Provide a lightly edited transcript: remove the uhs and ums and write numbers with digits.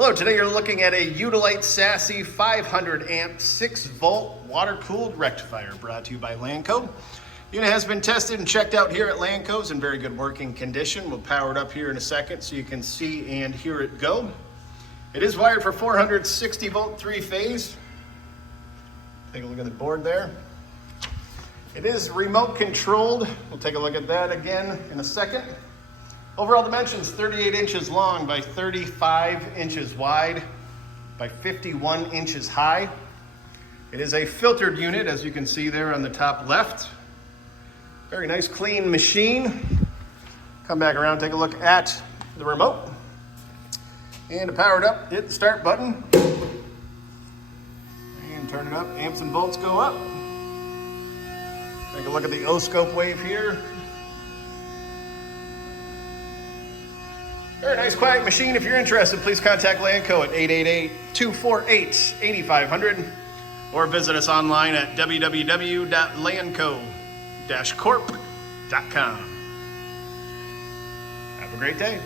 Hello, today you're looking at a Utilite Sassc 500 amp 6 volt water cooled rectifier brought to you by Lanco. Unit has been tested and checked out here at Lanco's in very good working condition. We'll power it up here in a second so you can see and hear it go. It is wired for 460 volt 3-phase. Take a look at the board there. It is remote controlled. We'll take a look at that again in a second. Overall dimensions, 38 inches long by 35 inches wide by 51 inches high. It is a filtered unit, as you can see there on the top left. Very nice, clean machine. Come back around, take a look at the remote. And to power it up, hit the start button. And turn it up, amps and volts go up. Take a look at the O-scope wave here. Very nice, quiet machine. If you're interested, please contact Lanco at 888-248-8500 or visit us online at www.lanco-corp.com. Have a great day.